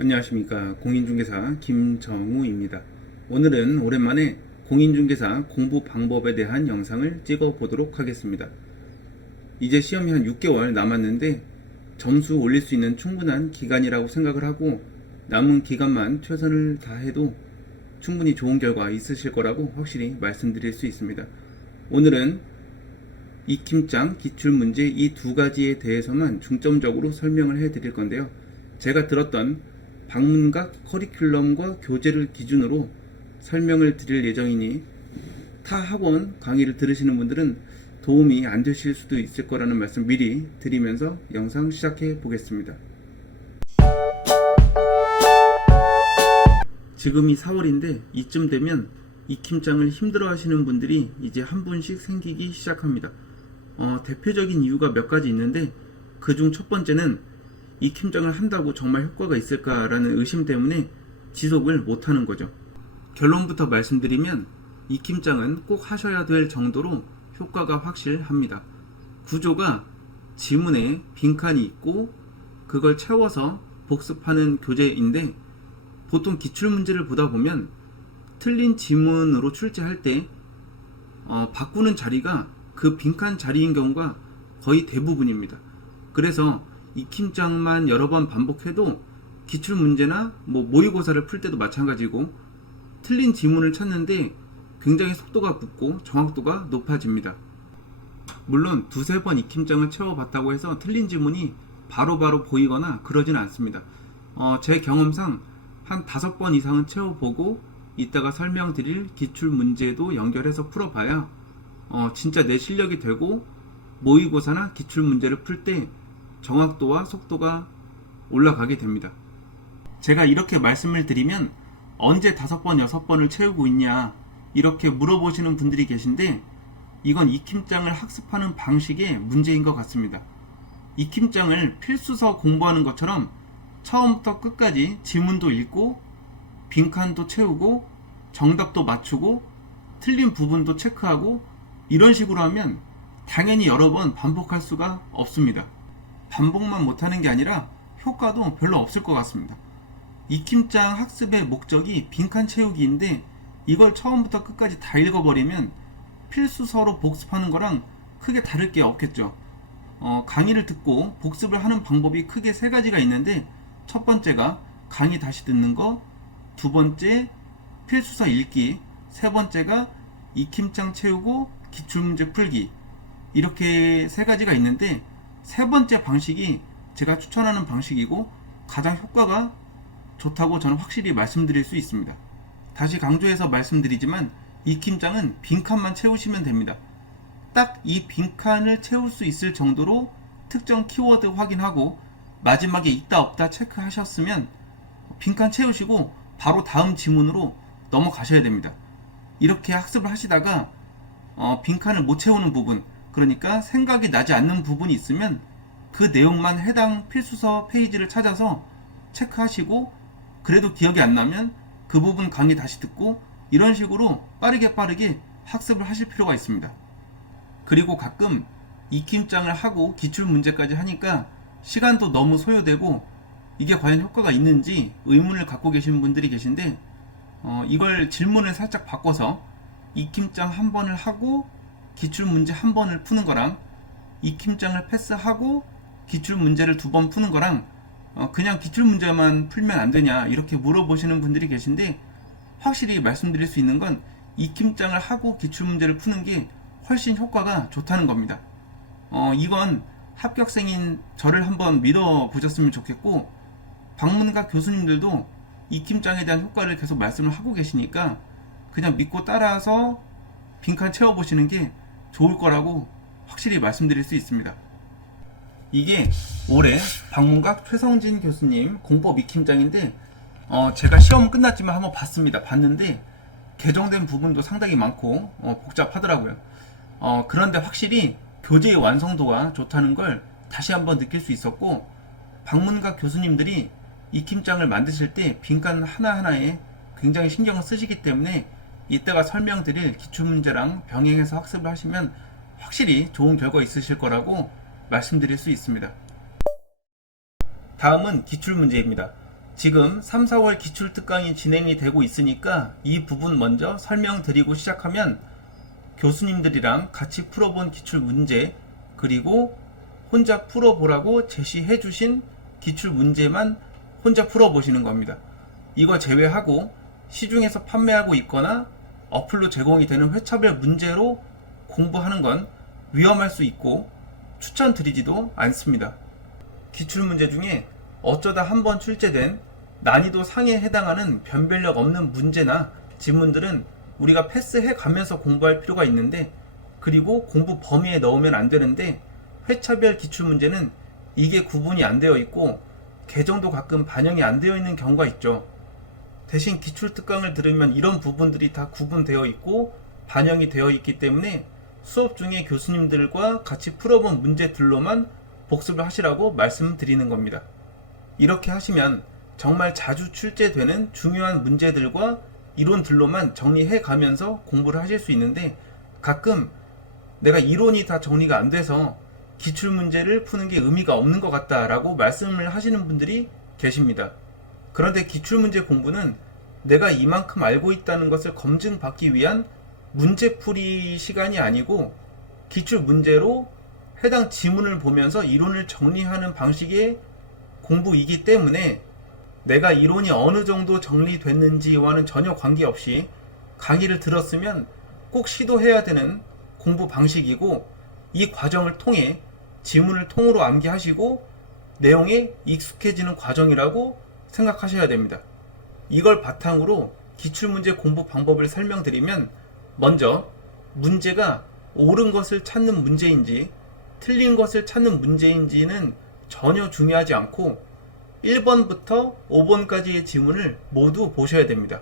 안녕하십니까. 공인중개사 김정우입니다. 오늘은 오랜만에 공인중개사 공부 방법에 대한 영상을 찍어 보도록 하겠습니다. 이제 시험이 한 6개월 남았는데 점수 올릴 수 있는 충분한 기간이라고 생각을 하고 남은 기간만 최선을 다해도 충분히 좋은 결과 있으실 거라고 확실히 말씀드릴 수 있습니다. 오늘은 익힘장, 기출문제 이 두 가지에 대해서만 중점적으로 설명을 해 드릴 건데요. 제가 들었던 방문각 커리큘럼과 교재를 기준으로 설명을 드릴 예정이니 타 학원 강의를 들으시는 분들은 도움이 안 되실 수도 있을 거라는 말씀 미리 드리면서 영상 시작해 보겠습니다. 지금이 4월인데 이쯤 되면 익힘장을 힘들어 하시는 분들이 이제 한 분씩 생기기 시작합니다. 대표적인 이유가 몇 가지 있는데 그중 첫 번째는 익힘장을 한다고 정말 효과가 있을까라는 의심 때문에 지속을 못하는 거죠. 결론부터 말씀드리면 익힘장은 꼭 하셔야 될 정도로 효과가 확실합니다. 구조가 지문에 빈칸이 있고 그걸 채워서 복습하는 교재인데 보통 기출문제를 보다 보면 틀린 지문으로 출제할 때 바꾸는 자리가 그 빈칸 자리인 경우가 거의 대부분입니다. 그래서 익힘장만 여러 번 반복해도 기출문제나 모의고사를 풀 때도 마찬가지고 틀린 지문을 찾는데 굉장히 속도가 붙고 정확도가 높아집니다. 물론 두세 번 익힘장을 채워봤다고 해서 틀린 지문이 바로바로 보이거나 그러진 않습니다. 제 경험상 한 5번 이상은 채워보고 이따가 설명드릴 기출문제도 연결해서 풀어봐야 진짜 내 실력이 되고 모의고사나 기출문제를 풀 때 정확도와 속도가 올라가게 됩니다. 제가 이렇게 말씀을 드리면 언제 5번, 6번을 채우고 있냐 이렇게 물어보시는 분들이 계신데 이건 익힘장을 학습하는 방식의 문제인 것 같습니다. 익힘장을 필수서 공부하는 것처럼 처음부터 끝까지 지문도 읽고 빈칸도 채우고 정답도 맞추고 틀린 부분도 체크하고 이런 식으로 하면 당연히 여러 번 반복할 수가 없습니다. 반복만 못하는 게 아니라 효과도 별로 없을 것 같습니다. 익힘장 학습의 목적이 빈칸 채우기인데 이걸 처음부터 끝까지 다 읽어버리면 필수서로 복습하는 거랑 크게 다를 게 없겠죠. 강의를 듣고 복습을 하는 방법이 크게 3가지가 있는데 첫 번째가 강의 다시 듣는 거, 두 번째 필수서 읽기, 세 번째가 익힘장 채우고 기출문제 풀기 이렇게 3가지가 있는데 세 번째 방식이 제가 추천하는 방식이고 가장 효과가 좋다고 저는 확실히 말씀드릴 수 있습니다. 다시 강조해서 말씀드리지만 익힘장은 빈칸만 채우시면 됩니다. 딱 이 빈칸을 채울 수 있을 정도로 특정 키워드 확인하고 마지막에 있다 없다 체크하셨으면 빈칸 채우시고 바로 다음 지문으로 넘어가셔야 됩니다. 이렇게 학습을 하시다가 빈칸을 못 채우는 부분, 그러니까 생각이 나지 않는 부분이 있으면 그 내용만 해당 필수서 페이지를 찾아서 체크하시고 그래도 기억이 안 나면 그 부분 강의 다시 듣고 이런 식으로 빠르게 학습을 하실 필요가 있습니다. 그리고 가끔 익힘장을 하고 기출문제까지 하니까 시간도 너무 소요되고 이게 과연 효과가 있는지 의문을 갖고 계신 분들이 계신데 이걸 질문을 살짝 바꿔서 익힘장 한 번을 하고 기출문제 한 번을 푸는 거랑 익힘장을 패스하고 기출문제를 2번 푸는 거랑 그냥 기출문제만 풀면 안 되냐 이렇게 물어보시는 분들이 계신데 확실히 말씀드릴 수 있는 건 익힘장을 하고 기출문제를 푸는 게 훨씬 효과가 좋다는 겁니다. 이건 합격생인 저를 한번 믿어보셨으면 좋겠고 방문가 교수님들도 익힘장에 대한 효과를 계속 말씀을 하고 계시니까 그냥 믿고 따라서 빈칸 채워보시는 게 좋을 거라고 확실히 말씀드릴 수 있습니다. 이게 올해 방문각 최성진 교수님 공법 익힘장인데 제가 시험은 끝났지만 한번 봤는데 개정된 부분도 상당히 많고 복잡하더라고요. 그런데 확실히 교재의 완성도가 좋다는 걸 다시 한번 느낄 수 있었고 방문각 교수님들이 익힘장을 만드실 때 빈칸 하나하나에 굉장히 신경을 쓰시기 때문에 이따가 설명드릴 기출문제랑 병행해서 학습을 하시면 확실히 좋은 결과 있으실 거라고 말씀드릴 수 있습니다. 다음은 기출문제입니다. 지금 3, 4월 기출특강이 진행이 되고 있으니까 이 부분 먼저 설명드리고 시작하면 교수님들이랑 같이 풀어본 기출 문제, 그리고 혼자 풀어보라고 제시해 주신 기출 문제만 혼자 풀어보시는 겁니다. 이거 제외하고 시중에서 판매하고 있거나 어플로 제공이 되는 회차별 문제로 공부하는 건 위험할 수 있고 추천드리지도 않습니다. 기출문제 중에 어쩌다 한번 출제된 난이도 상에 해당하는 변별력 없는 문제나 지문들은 우리가 패스해 가면서 공부할 필요가 있는데, 그리고 공부 범위에 넣으면 안 되는데, 회차별 기출문제는 이게 구분이 안 되어 있고 개정도 가끔 반영이 안 되어 있는 경우가 있죠. 대신 기출특강을 들으면 이런 부분들이 다 구분되어 있고 반영이 되어 있기 때문에 수업 중에 교수님들과 같이 풀어본 문제들로만 복습을 하시라고 말씀드리는 겁니다. 이렇게 하시면 정말 자주 출제되는 중요한 문제들과 이론들로만 정리해 가면서 공부를 하실 수 있는데, 가끔 내가 이론이 다 정리가 안 돼서 기출문제를 푸는 게 의미가 없는 것 같다라고 말씀을 하시는 분들이 계십니다. 그런데 기출문제 공부는 내가 이만큼 알고 있다는 것을 검증받기 위한 문제풀이 시간이 아니고, 기출문제로 해당 지문을 보면서 이론을 정리하는 방식의 공부이기 때문에 내가 이론이 어느 정도 정리됐는지와는 전혀 관계없이 강의를 들었으면 꼭 시도해야 되는 공부 방식이고, 이 과정을 통해 지문을 통으로 암기하시고 내용에 익숙해지는 과정이라고 생각하셔야 됩니다. 이걸 바탕으로 기출문제 공부 방법을 설명드리면, 먼저 문제가 옳은 것을 찾는 문제인지 틀린 것을 찾는 문제인지는 전혀 중요하지 않고 1번부터 5번까지의 지문을 모두 보셔야 됩니다.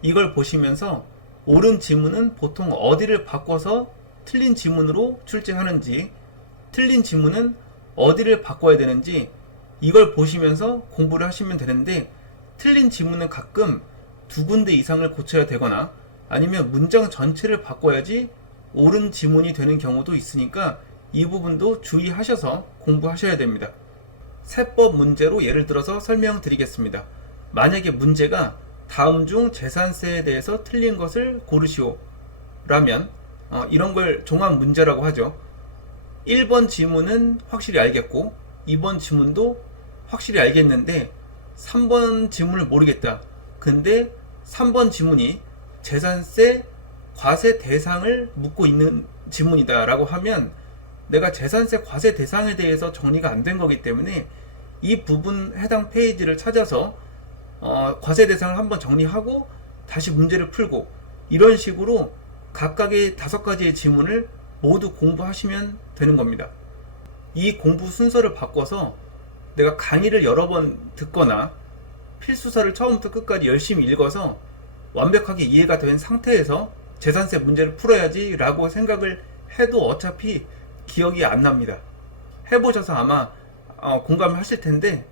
이걸 보시면서 옳은 지문은 보통 어디를 바꿔서 틀린 지문으로 출제하는지, 틀린 지문은 어디를 바꿔야 되는지 이걸 보시면서 공부를 하시면 되는데, 틀린 지문은 가끔 2군데 이상을 고쳐야 되거나 아니면 문장 전체를 바꿔야지 옳은 지문이 되는 경우도 있으니까 이 부분도 주의하셔서 공부하셔야 됩니다. 세법 문제로 예를 들어서 설명드리겠습니다. 만약에 문제가 다음 중 재산세에 대해서 틀린 것을 고르시오 라면 이런 걸 종합 문제라고 하죠. 1번 지문은 확실히 알겠고 2번 지문도 확실히 알겠는데 3번 지문을 모르겠다. 근데 3번 지문이 재산세 과세 대상을 묻고 있는 지문이다 라고 하면 내가 재산세 과세 대상에 대해서 정리가 안 된 거기 때문에 이 부분 해당 페이지를 찾아서 과세 대상을 한번 정리하고 다시 문제를 풀고, 이런 식으로 각각의 5가지의 지문을 모두 공부하시면 되는 겁니다. 이 공부 순서를 바꿔서 내가 강의를 여러 번 듣거나 필수서를 처음부터 끝까지 열심히 읽어서 완벽하게 이해가 된 상태에서 재산세 문제를 풀어야지 라고 생각을 해도 어차피 기억이 안 납니다. 해보셔서 아마 공감을 하실 텐데,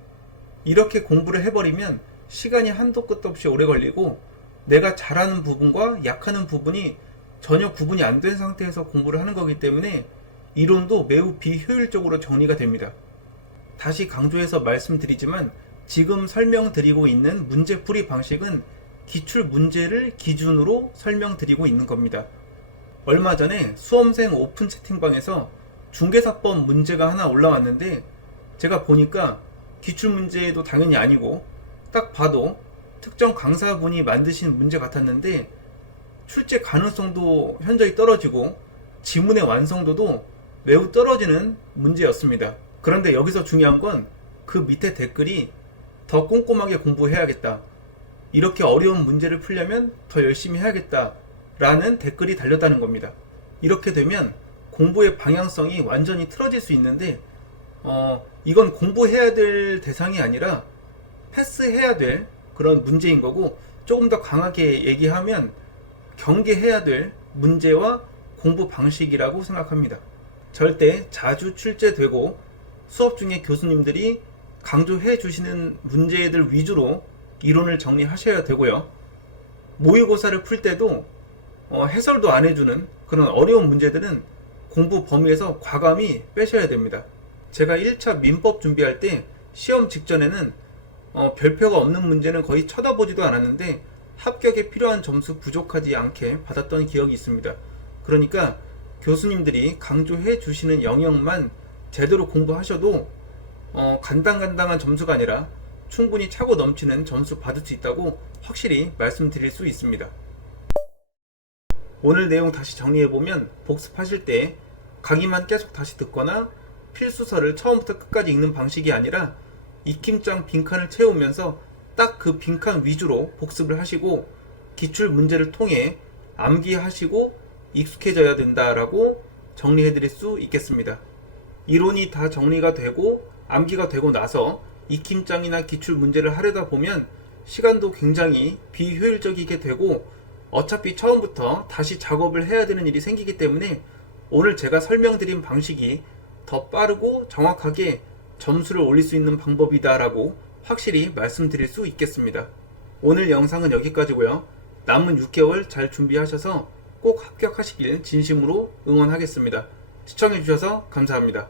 이렇게 공부를 해버리면 시간이 한도 끝도 없이 오래 걸리고 내가 잘하는 부분과 약하는 부분이 전혀 구분이 안 된 상태에서 공부를 하는 거기 때문에 이론도 매우 비효율적으로 정리가 됩니다. 다시 강조해서 말씀드리지만 지금 설명드리고 있는 문제풀이 방식은 기출 문제를 기준으로 설명드리고 있는 겁니다. 얼마 전에 수험생 오픈 채팅방에서 중개사법 문제가 하나 올라왔는데, 제가 보니까 기출문제도 당연히 아니고 딱 봐도 특정 강사분이 만드신 문제 같았는데 출제 가능성도 현저히 떨어지고 지문의 완성도도 매우 떨어지는 문제였습니다. 그런데 여기서 중요한 건 그 밑에 댓글이 더 꼼꼼하게 공부해야겠다, 이렇게 어려운 문제를 풀려면 더 열심히 해야겠다 라는 댓글이 달렸다는 겁니다. 이렇게 되면 공부의 방향성이 완전히 틀어질 수 있는데 이건 공부해야 될 대상이 아니라 패스해야 될 그런 문제인 거고, 조금 더 강하게 얘기하면 경계해야 될 문제와 공부 방식이라고 생각합니다. 절대 자주 출제되고 수업 중에 교수님들이 강조해 주시는 문제들 위주로 이론을 정리하셔야 되고요. 모의고사를 풀 때도 해설도 안 해주는 그런 어려운 문제들은 공부 범위에서 과감히 빼셔야 됩니다. 제가 1차 민법 준비할 때 시험 직전에는 별표가 없는 문제는 거의 쳐다보지도 않았는데 합격에 필요한 점수 부족하지 않게 받았던 기억이 있습니다. 그러니까 교수님들이 강조해 주시는 영역만 제대로 공부하셔도 간당간당한 점수가 아니라 충분히 차고 넘치는 점수 받을 수 있다고 확실히 말씀드릴 수 있습니다. 오늘 내용 다시 정리해보면 복습하실 때 강의만 계속 다시 듣거나 필수서를 처음부터 끝까지 읽는 방식이 아니라 익힘장 빈칸을 채우면서 딱 그 빈칸 위주로 복습을 하시고 기출 문제를 통해 암기하시고 익숙해져야 된다라고 정리해드릴 수 있겠습니다. 이론이 다 정리가 되고 암기가 되고 나서 익힘장이나 기출 문제를 하려다 보면 시간도 굉장히 비효율적이게 되고 어차피 처음부터 다시 작업을 해야 되는 일이 생기기 때문에 오늘 제가 설명드린 방식이 더 빠르고 정확하게 점수를 올릴 수 있는 방법이다라고 확실히 말씀드릴 수 있겠습니다. 오늘 영상은 여기까지고요. 남은 6개월 잘 준비하셔서 꼭 합격하시길 진심으로 응원하겠습니다. 시청해주셔서 감사합니다.